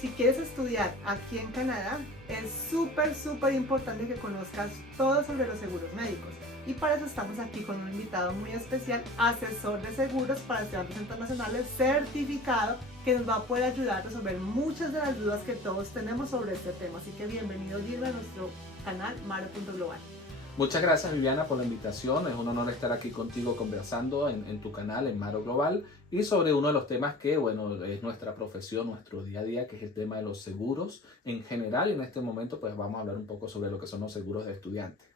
Si quieres estudiar aquí en Canadá, es súper importante que conozcas todo sobre los seguros médicos. Y para eso estamos aquí con un invitado muy especial, asesor de seguros para estudiantes internacionales certificado, que nos va a poder ayudar a resolver muchas de las dudas que todos tenemos sobre este tema. Así que bienvenido, Gilbert, a nuestro canal Maro.global. Muchas gracias, Viviana, por la invitación. Es un honor estar aquí contigo conversando en tu canal, en Maro Global, y sobre uno de los temas que, bueno, es nuestra profesión, nuestro día a día, que es el tema de los seguros en general. Y en este momento, pues vamos a hablar un poco sobre lo que son los seguros de estudiantes.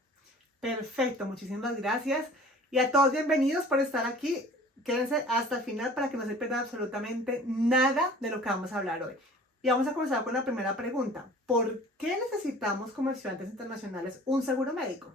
Perfecto, muchísimas gracias. Y a todos bienvenidos por estar aquí. Quédense hasta el final para que no se pierdan absolutamente nada de lo que vamos a hablar hoy. Y vamos a comenzar con la primera pregunta. ¿Por qué necesitamos como estudiantes internacionales un seguro médico?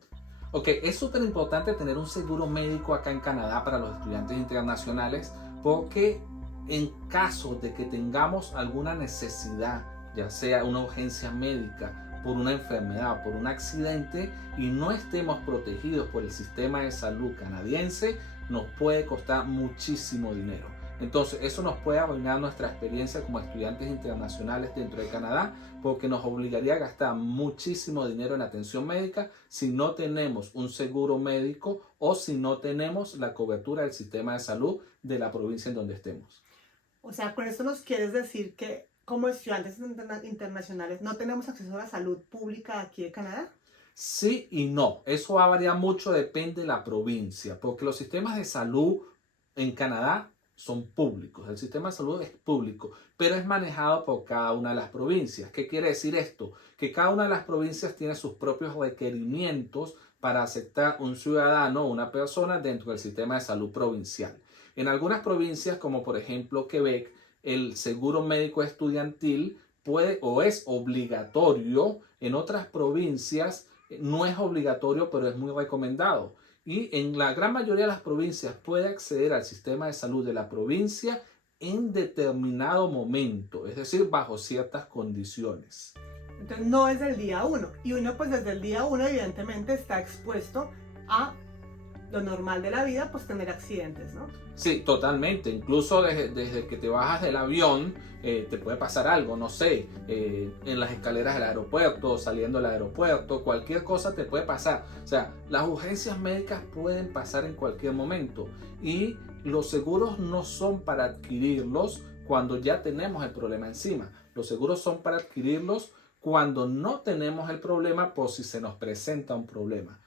Ok, es súper importante tener un seguro médico acá en Canadá para los estudiantes internacionales porque en caso de que tengamos alguna necesidad, ya sea una urgencia médica, por una enfermedad, por un accidente y no estemos protegidos por el sistema de salud canadiense, nos puede costar muchísimo dinero. Entonces, eso nos puede arruinar nuestra experiencia como estudiantes internacionales dentro de Canadá porque nos obligaría a gastar muchísimo dinero en atención médica si no tenemos un seguro médico o si no tenemos la cobertura del sistema de salud de la provincia en donde estemos. O sea, con esto nos quieres decir que como estudiantes internacionales no tenemos acceso a la salud pública aquí de Canadá. Sí y no, eso va a variar mucho, depende de la provincia, porque los sistemas de salud en Canadá son públicos, el sistema de salud es público, pero es manejado por cada una de las provincias. ¿Qué quiere decir esto? Que cada una de las provincias tiene sus propios requerimientos para aceptar un ciudadano o una persona dentro del sistema de salud provincial. En algunas provincias, como por ejemplo Quebec, el seguro médico estudiantil puede o es obligatorio. En otras provincias no es obligatorio, pero es muy recomendado. Y en la gran mayoría de las provincias puede acceder al sistema de salud de la provincia en determinado momento, es decir, bajo ciertas condiciones. Entonces no es del día uno. Y uno pues desde el día uno evidentemente está expuesto a lo normal de la vida, pues tener accidentes, ¿no? Sí, totalmente. Incluso desde que te bajas del avión, te puede pasar algo, no sé, en las escaleras del aeropuerto, saliendo del aeropuerto, cualquier cosa te puede pasar. O sea, las urgencias médicas pueden pasar en cualquier momento y los seguros no son para adquirirlos cuando ya tenemos el problema encima. Los seguros son para adquirirlos cuando no tenemos el problema por si se nos presenta un problema.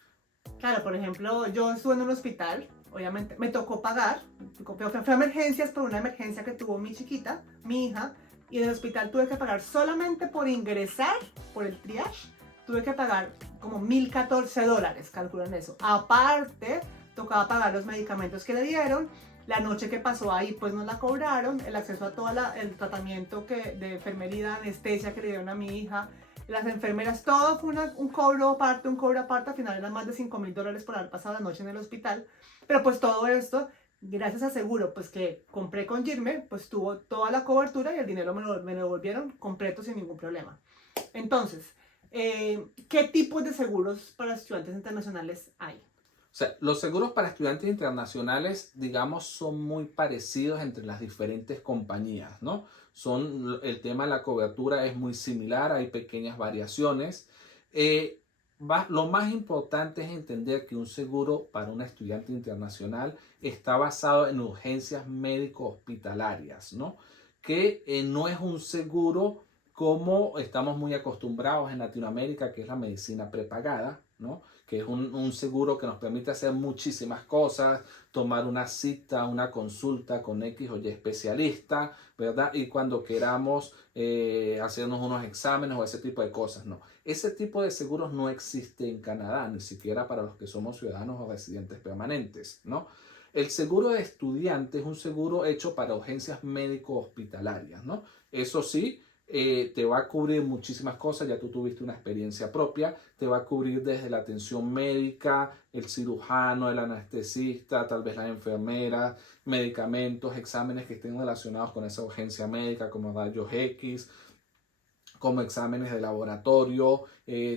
Claro, por ejemplo, yo estuve en un hospital, obviamente me tocó pagar, fue a emergencias por una emergencia que tuvo mi chiquita, mi hija, y en el hospital tuve que pagar solamente por ingresar, por el triage, tuve que pagar como $1,014, calculan eso. Aparte, tocaba pagar los medicamentos que le dieron, la noche que pasó ahí pues nos la cobraron, el acceso a todo el tratamiento de enfermería, anestesia que le dieron a mi hija, las enfermeras, todo fue un cobro aparte, al final eran más de $5,000 por haber pasado la noche en el hospital, pero pues todo esto, gracias a seguro, pues que compré con Gilmer, pues tuvo toda la cobertura y el dinero me lo devolvieron completo sin ningún problema. Entonces, ¿qué tipos de seguros para estudiantes internacionales hay? O sea, los seguros para estudiantes internacionales, digamos, son muy parecidos entre las diferentes compañías, ¿no? El tema de la cobertura es muy similar, hay pequeñas variaciones. Lo más importante es entender que un seguro para un estudiante internacional está basado en urgencias médico-hospitalarias, ¿no? Que no es un seguro como estamos muy acostumbrados en Latinoamérica, que es la medicina prepagada, ¿no? Que es un seguro que nos permite hacer muchísimas cosas, tomar una cita, una consulta con X o Y especialista, ¿verdad? Y cuando queramos hacernos unos exámenes o ese tipo de cosas, no. Ese tipo de seguros no existe en Canadá, ni siquiera para los que somos ciudadanos o residentes permanentes, ¿no? El seguro de estudiante es un seguro hecho para urgencias médico-hospitalarias, ¿no? Eso sí, te va a cubrir muchísimas cosas, ya tú tuviste una experiencia propia, te va a cubrir desde la atención médica, el cirujano, el anestesista, tal vez la enfermera, medicamentos, exámenes que estén relacionados con esa urgencia médica como rayos X, como exámenes de laboratorio,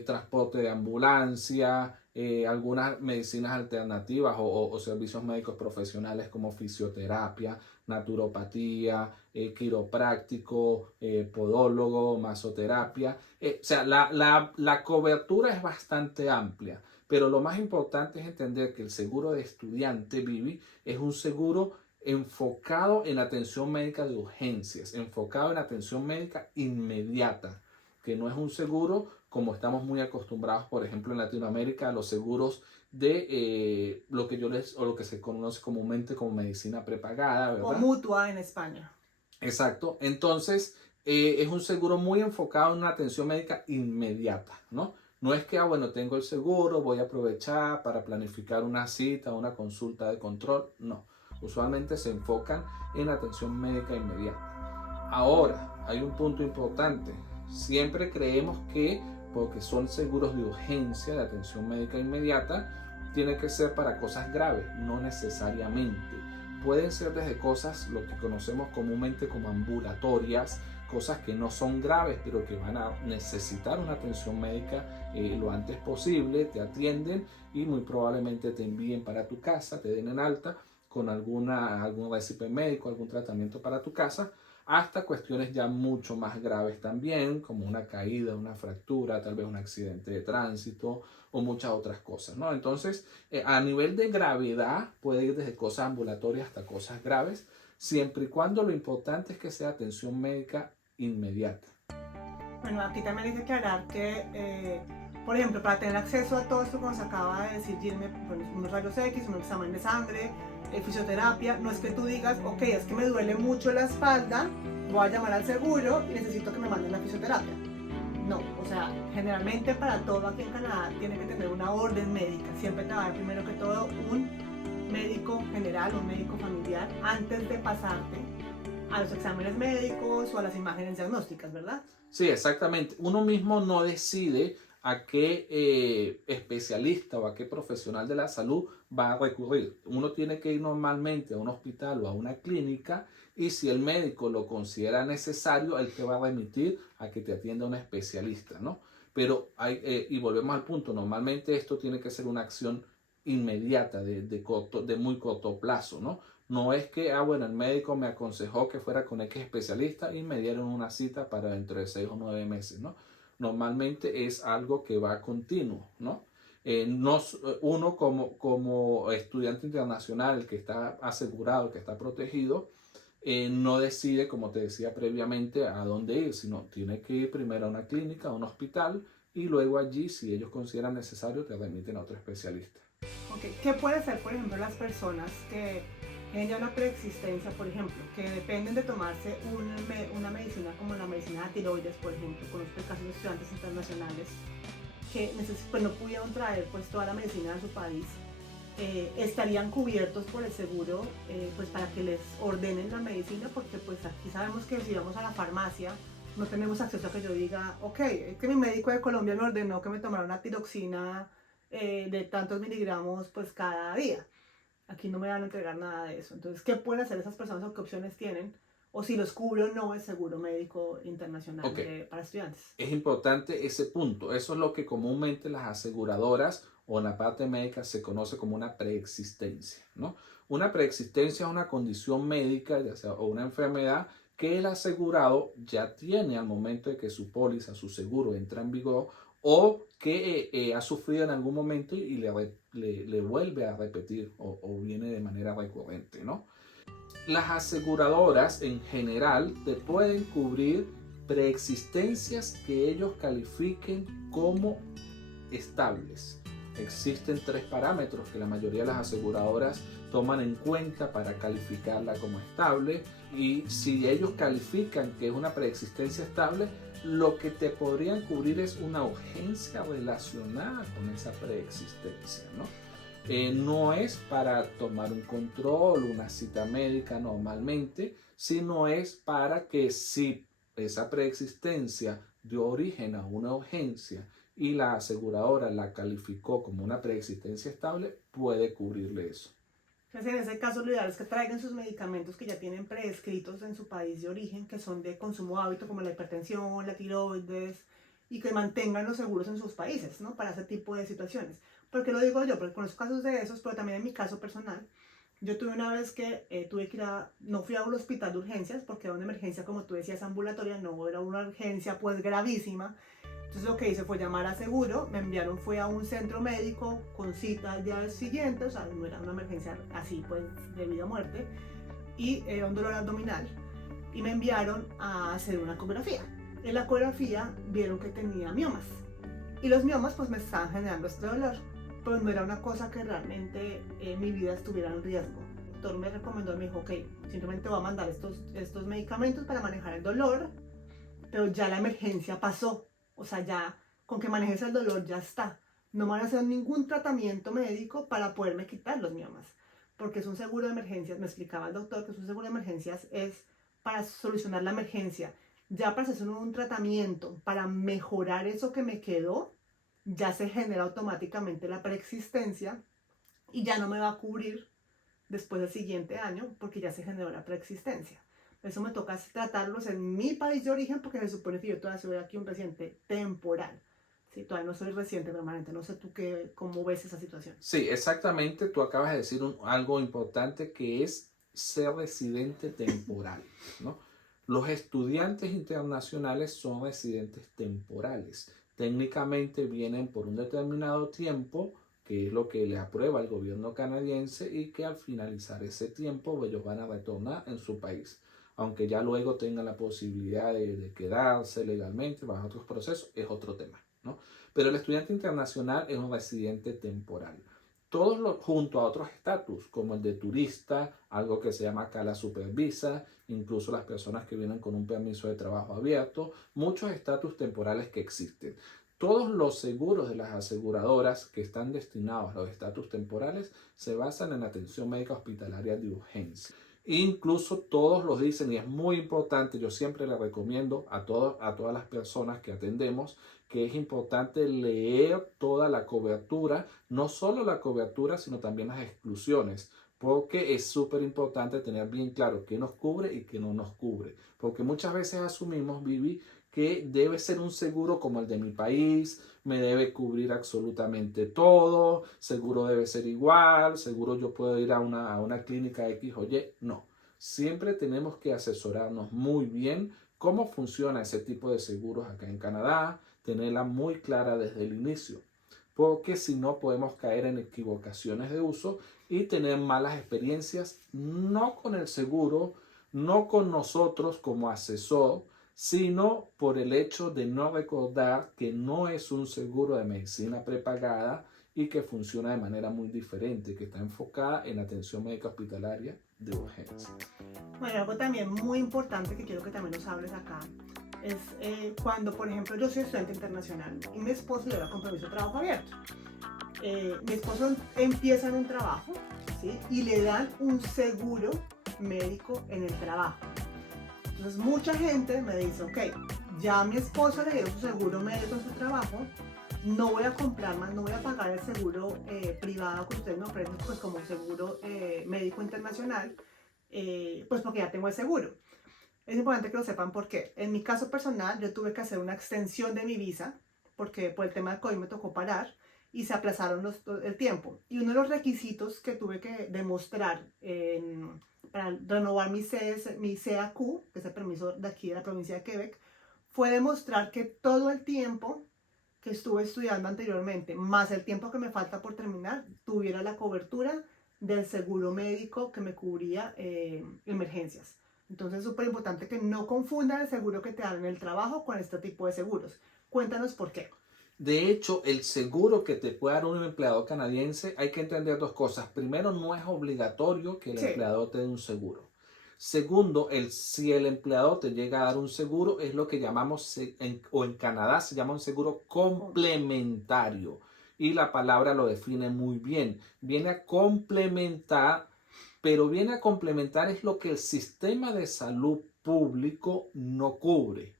transporte de ambulancia, algunas medicinas alternativas o servicios médicos profesionales como fisioterapia, naturopatía, quiropráctico, podólogo, masoterapia. O sea, la cobertura es bastante amplia, pero lo más importante es entender que el seguro de estudiante, Vivi, es un seguro enfocado en atención médica de urgencias, enfocado en atención médica inmediata, que no es un seguro como estamos muy acostumbrados, por ejemplo, en Latinoamérica, a los seguros de lo que se conoce comúnmente como medicina prepagada, O ¿verdad? mutua en España. Exacto. Entonces, es un seguro muy enfocado en una atención médica inmediata, ¿no? No es que, bueno, tengo el seguro, voy a aprovechar para planificar una cita, una consulta de control. No. Usualmente se enfocan en atención médica inmediata. Ahora, hay un punto importante. Siempre creemos que, porque son seguros de urgencia, de atención médica inmediata, tiene que ser para cosas graves. No necesariamente. Pueden ser desde cosas, lo que conocemos comúnmente como ambulatorias, cosas que no son graves, pero que van a necesitar una atención médica lo antes posible, te atienden y muy probablemente te envíen para tu casa, te den en alta con algún récipe médico, algún tratamiento para tu casa, hasta cuestiones ya mucho más graves también, como una caída, una fractura, tal vez un accidente de tránsito o muchas otras cosas, ¿no? Entonces, a nivel de gravedad, puede ir desde cosas ambulatorias hasta cosas graves, siempre y cuando lo importante es que sea atención médica inmediata. Bueno, aquí también hay que aclarar que, por ejemplo, para tener acceso a todo esto que nos acaba de decir Gilme, bueno, unos rayos X, un examen de sangre, fisioterapia, no es que tú digas, ok, es que me duele mucho la espalda, voy a llamar al seguro y necesito que me manden la fisioterapia. No, o sea, generalmente para todo aquí en Canadá tiene que tener una orden médica. Siempre te va a dar primero que todo un médico general, un médico familiar, antes de pasarte a los exámenes médicos o a las imágenes diagnósticas, ¿verdad? Sí, exactamente. Uno mismo no decide a qué especialista o a qué profesional de la salud va a recurrir. Uno tiene que ir normalmente a un hospital o a una clínica y si el médico lo considera necesario, él te va a remitir a que te atienda un especialista, ¿no? Pero y volvemos al punto, normalmente esto tiene que ser una acción inmediata, de muy corto plazo, ¿no? No es que, bueno, el médico me aconsejó que fuera con X especialista y me dieron una cita para dentro de 6 o 9 meses, ¿no? Normalmente es algo que va continuo, ¿no? Uno como estudiante internacional que está asegurado, que está protegido, no decide, como te decía previamente, a dónde ir, sino tiene que ir primero a una clínica, a un hospital y luego allí, si ellos consideran necesario, te remiten a otro especialista. Okay. ¿Qué puede ser, por ejemplo, las personas que tienen ya una preexistencia, por ejemplo, que dependen de tomarse una medicina como la medicina de tiroides, por ejemplo, conozco casos de estudiantes internacionales que pues, no pudieron traer pues, toda la medicina de su país, estarían cubiertos por el seguro pues, para que les ordenen la medicina, porque pues aquí sabemos que si vamos a la farmacia no tenemos acceso a que yo diga, ok, es que mi médico de Colombia me ordenó que me tomara una tiroxina de tantos miligramos pues cada día. Aquí no me van a entregar nada de eso. Entonces, ¿qué pueden hacer esas personas o qué opciones tienen? O si los cubre o no el seguro médico internacional Ok. para estudiantes. Es importante ese punto. Eso es lo que comúnmente las aseguradoras o en la parte médica se conoce como una preexistencia, ¿no? Una preexistencia es una condición médica, ya sea o una enfermedad que el asegurado ya tiene al momento de que su póliza, su seguro entra en vigor o que ha sufrido en algún momento y le vuelve a repetir o viene de manera recurrente, ¿no? Las aseguradoras en general te pueden cubrir preexistencias que ellos califiquen como estables. Existen 3 parámetros que la mayoría de las aseguradoras toman en cuenta para calificarla como estable y si ellos califican que es una preexistencia estable, lo que te podrían cubrir es una urgencia relacionada con esa preexistencia, ¿no? No es para tomar un control, una cita médica normalmente, sino es para que si esa preexistencia dio origen a una urgencia y la aseguradora la calificó como una preexistencia estable, puede cubrirle eso. Entonces, en ese caso, lo ideal es que traigan sus medicamentos que ya tienen prescritos en su país de origen, que son de consumo hábito, como la hipertensión, la tiroides, y que mantengan los seguros en sus países, ¿no? Para ese tipo de situaciones. ¿Por qué lo digo yo? Porque conozco casos de esos, pero también en mi caso personal, Yo tuve una vez que tuve que ir no fui a un hospital de urgencias porque era una emergencia, como tú decías, ambulatoria, no era una urgencia pues gravísima. Entonces lo que hice fue llamar a seguro, me enviaron, fue a un centro médico con cita al día siguiente, o sea, no era una emergencia así pues de vida o muerte, y era un dolor abdominal, y me enviaron a hacer una ecografía. En la ecografía vieron que tenía miomas, y los miomas pues me estaban generando este dolor, pero no era una cosa que realmente mi vida estuviera en riesgo. El doctor me recomendó, me dijo, ok, simplemente voy a mandar estos medicamentos para manejar el dolor, pero ya la emergencia pasó, o sea, ya con que manejes el dolor ya está. No me van a hacer ningún tratamiento médico para poderme quitar los miomas, porque es un seguro de emergencias, me explicaba el doctor que es un seguro de emergencias es para solucionar la emergencia. Ya para hacer un tratamiento, para mejorar eso que me quedó, ya se genera automáticamente la preexistencia y ya no me va a cubrir después del siguiente año porque ya se generó la preexistencia. Eso me toca tratarlos en mi país de origen porque se supone que yo todavía soy aquí un residente temporal. Sí, todavía no soy residente permanente. No sé tú cómo ves esa situación. Sí, exactamente. Tú acabas de decir algo importante que es ser residente temporal, ¿no? Los estudiantes internacionales son residentes temporales. Técnicamente vienen por un determinado tiempo, que es lo que les aprueba el gobierno canadiense, y que al finalizar ese tiempo ellos van a retornar en su país. Aunque ya luego tengan la posibilidad de quedarse legalmente bajo otros procesos, es otro tema, ¿no? Pero el estudiante internacional es un residente temporal. Todos junto a otros estatus, como el de turista, algo que se llama acá la supervisa, incluso las personas que vienen con un permiso de trabajo abierto, muchos estatus temporales que existen. Todos los seguros de las aseguradoras que están destinados a los estatus temporales se basan en atención médica hospitalaria de urgencia. Incluso todos los dicen, y es muy importante, yo siempre le recomiendo a todas las personas que atendemos, que es importante leer toda la cobertura, no solo la cobertura, sino también las exclusiones, porque es súper importante tener bien claro qué nos cubre y qué no nos cubre, porque muchas veces asumimos, Vivi, que debe ser un seguro como el de mi país, me debe cubrir absolutamente todo, seguro debe ser igual, seguro yo puedo ir a una clínica X o Y. No, siempre tenemos que asesorarnos muy bien cómo funciona ese tipo de seguros acá en Canadá, tenerla muy clara desde el inicio, porque si no podemos caer en equivocaciones de uso y tener malas experiencias, no con el seguro, no con nosotros como asesor, sino por el hecho de no recordar que no es un seguro de medicina prepagada y que funciona de manera muy diferente, que está enfocada en atención médica hospitalaria de urgencia. Bueno, algo también muy importante que quiero que también nos hables acá es cuando, por ejemplo, yo soy estudiante internacional y mi esposo le da compromiso de trabajo abierto. Mi esposo empieza en un trabajo, ¿sí? Y le dan un seguro médico en el trabajo. Entonces mucha gente me dice, ok, ya mi esposo le dio su seguro médico en su trabajo, no voy a comprar más, no voy a pagar el seguro privado que ustedes me ofrecen, pues como seguro médico internacional, pues porque ya tengo el seguro. Es importante que lo sepan porque en mi caso personal yo tuve que hacer una extensión de mi visa porque por el tema del COVID me tocó parar y se aplazaron el tiempo. Y uno de los requisitos que tuve que demostrar para renovar mi CAQ, que es el permiso de aquí de la provincia de Quebec, fue demostrar que todo el tiempo que estuve estudiando anteriormente, más el tiempo que me falta por terminar, tuviera la cobertura del seguro médico que me cubría emergencias. Entonces es súper importante que no confundan el seguro que te dan en el trabajo con este tipo de seguros. Cuéntanos por qué. De hecho, el seguro que te puede dar un empleador canadiense, hay que entender dos cosas. Primero, no es obligatorio que el empleador te dé un seguro. Segundo, si el empleador te llega a dar un seguro, es lo que llamamos, en Canadá se llama un seguro complementario. Y la palabra lo define muy bien. Viene a complementar, pero viene a complementar es lo que el sistema de salud público no cubre.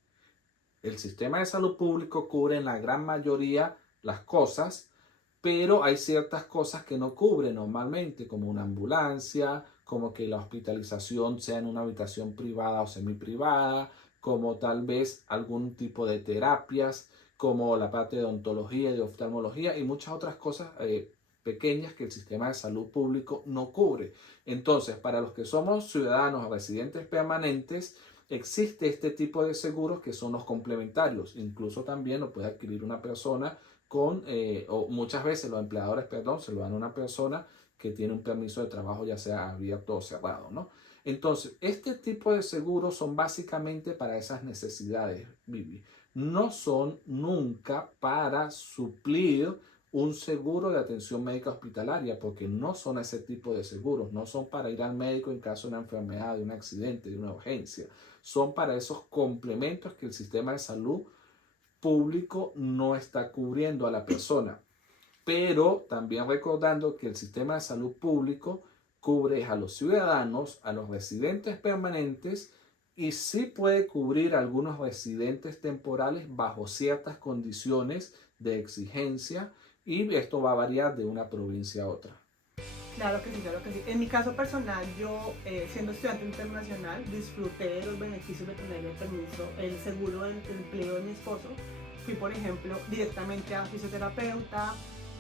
El sistema de salud público cubre en la gran mayoría las cosas, pero hay ciertas cosas que no cubre normalmente, como una ambulancia, como que la hospitalización sea en una habitación privada o semiprivada, como tal vez algún tipo de terapias, como la parte de odontología y de oftalmología y muchas otras cosas pequeñas que el sistema de salud público no cubre. Entonces, para los que somos ciudadanos o residentes permanentes, existe este tipo de seguros que son los complementarios. Incluso también lo puede adquirir una persona o muchas veces los empleadores, perdón, se lo dan a una persona que tiene un permiso de trabajo, ya sea abierto o cerrado, ¿no? Entonces, este tipo de seguros son básicamente para esas necesidades, Vivi. No son nunca para suplir un seguro de atención médica hospitalaria, porque no son ese tipo de seguros, no son para ir al médico en caso de una enfermedad, de un accidente, de una urgencia. Son para esos complementos que el sistema de salud público no está cubriendo a la persona. Pero también recordando que el sistema de salud público cubre a los ciudadanos, a los residentes permanentes y sí puede cubrir a algunos residentes temporales bajo ciertas condiciones de exigencia y esto va a variar de una provincia a otra. Claro que sí, claro que sí. En mi caso personal, yo siendo estudiante internacional, disfruté de los beneficios de tener el permiso, el seguro del empleo de mi esposo. Fui, por ejemplo, directamente a fisioterapeuta,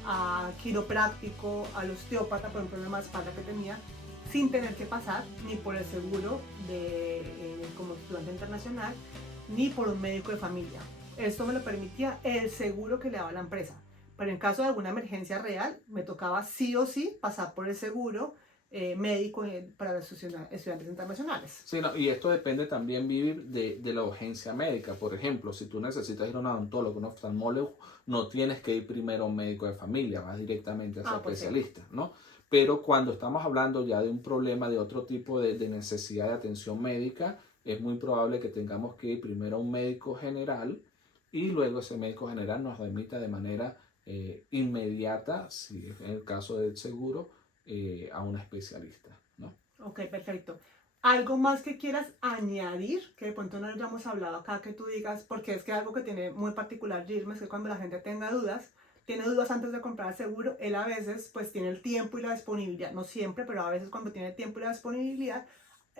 a quiropráctico, al osteópata por un problema de espalda que tenía, sin tener que pasar ni por el seguro como estudiante internacional, ni por un médico de familia. Esto me lo permitía el seguro que le daba la empresa. Pero en caso de alguna emergencia real, me tocaba sí o sí pasar por el seguro médico para los estudiantes internacionales. Sí, no, y esto depende también, Vivi, de la urgencia médica. Por ejemplo, si tú necesitas ir a un odontólogo, un oftalmólogo, no tienes que ir primero a un médico de familia, vas directamente a ese especialista, sí, ¿no? Pero cuando estamos hablando ya de un problema de otro tipo de necesidad de atención médica, es muy probable que tengamos que ir primero a un médico general y luego ese médico general nos remita de manera inmediata, si es en el caso del seguro, a un especialista, ¿no? Ok, perfecto. ¿Algo más que quieras añadir? Que de pronto no lo hemos hablado acá, que tú digas, porque es que algo que tiene muy particular Gilme es que cuando la gente tenga dudas, tiene dudas antes de comprar el seguro, él a veces pues tiene el tiempo y la disponibilidad, no siempre, pero a veces cuando tiene el tiempo y la disponibilidad,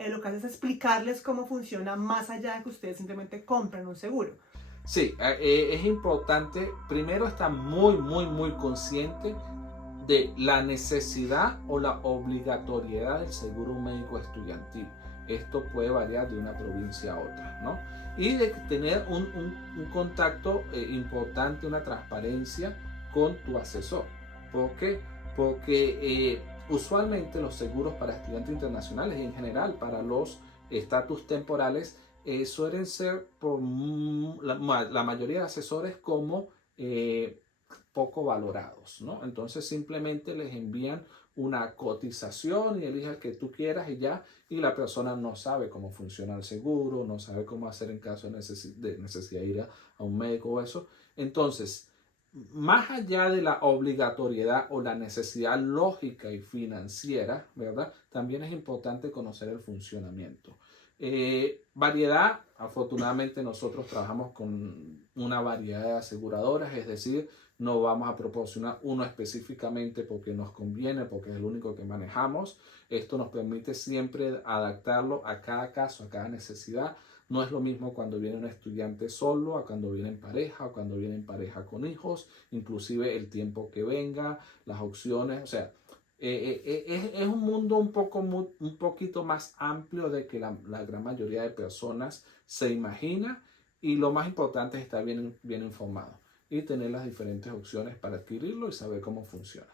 lo que hace es explicarles cómo funciona más allá de que ustedes simplemente compren un seguro. Sí, es importante, primero estar muy consciente de la necesidad o la obligatoriedad del seguro médico estudiantil. Esto puede variar de una provincia a otra, ¿no? Y de tener un contacto importante, una transparencia con tu asesor. ¿Por qué? Porque usualmente los seguros para estudiantes internacionales y en general para los estatus temporales suelen ser por la mayoría de asesores como poco valorados, ¿no? Entonces simplemente les envían una cotización y elige el que tú quieras y ya, y la persona no sabe cómo funciona el seguro, no sabe cómo hacer en caso de necesidad de ir a un médico o eso. Entonces, más allá de la obligatoriedad o la necesidad lógica y financiera, ¿verdad? También es importante conocer el funcionamiento. Variedad, afortunadamente nosotros trabajamos con una variedad de aseguradoras, es decir, no vamos a proporcionar uno específicamente porque nos conviene, porque es el único que manejamos. Esto nos permite siempre adaptarlo a cada caso, a cada necesidad. No es lo mismo cuando viene un estudiante solo, a cuando viene en pareja, o cuando viene en pareja con hijos, inclusive el tiempo que venga, las opciones, o sea, es un mundo un poquito más amplio de que la gran mayoría de personas se imagina y lo más importante es estar bien informado y tener las diferentes opciones para adquirirlo y saber cómo funciona.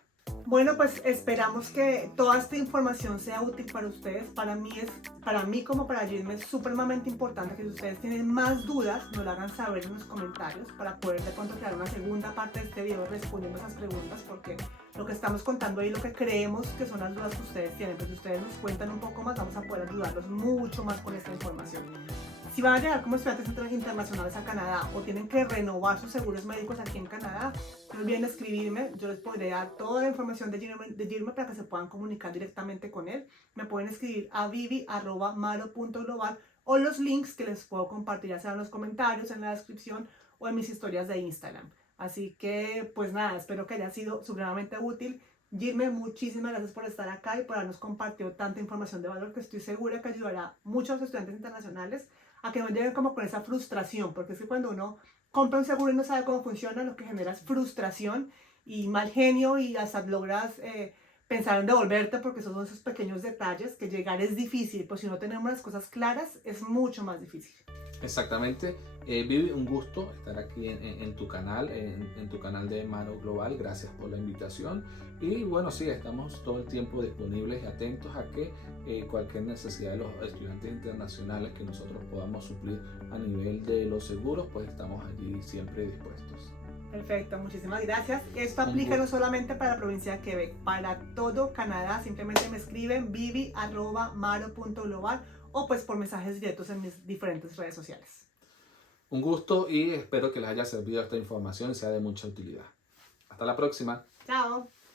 Bueno, pues esperamos que toda esta información sea útil para ustedes. Para mí como para Gilme es supremamente importante que si ustedes tienen más dudas, nos lo hagan saber en los comentarios para poder de pronto crear una segunda parte de este video respondiendo esas preguntas, porque lo que estamos contando ahí es lo que creemos que son las dudas que ustedes tienen. Pero si ustedes nos cuentan un poco más, vamos a poder ayudarlos mucho más con esta información. Si van a llegar como estudiantes internacionales a Canadá o tienen que renovar sus seguros médicos aquí en Canadá, no olviden escribirme, yo les podré dar toda la información de Gilme para que se puedan comunicar directamente con él. Me pueden escribir a vivi@maro.global o los links que les puedo compartir ya sea en los comentarios, en la descripción o en mis historias de Instagram. Así que pues nada, espero que haya sido supremamente útil. Gilme, muchísimas gracias por estar acá y por habernos compartido tanta información de valor que estoy segura que ayudará a muchos estudiantes internacionales a que no lleguen como con esa frustración, porque es que cuando uno compra un seguro y no sabe cómo funciona, lo que genera es frustración y mal genio y hasta logras pensar en devolverte porque esos son esos pequeños detalles que llegar es difícil, pues si no tenemos las cosas claras es mucho más difícil. Exactamente. Vivi, un gusto estar aquí en tu canal, en tu canal de Maro Global. Gracias por la invitación. Y bueno, sí, estamos todo el tiempo disponibles y atentos a que cualquier necesidad de los estudiantes internacionales que nosotros podamos suplir a nivel de los seguros, pues estamos allí siempre dispuestos. Perfecto, muchísimas gracias. Esto aplica no solamente para la provincia de Quebec, para todo Canadá. Simplemente me escriben vivi@maro.global o pues por mensajes directos en mis diferentes redes sociales. Un gusto y espero que les haya servido esta información y sea de mucha utilidad. Hasta la próxima. Chao.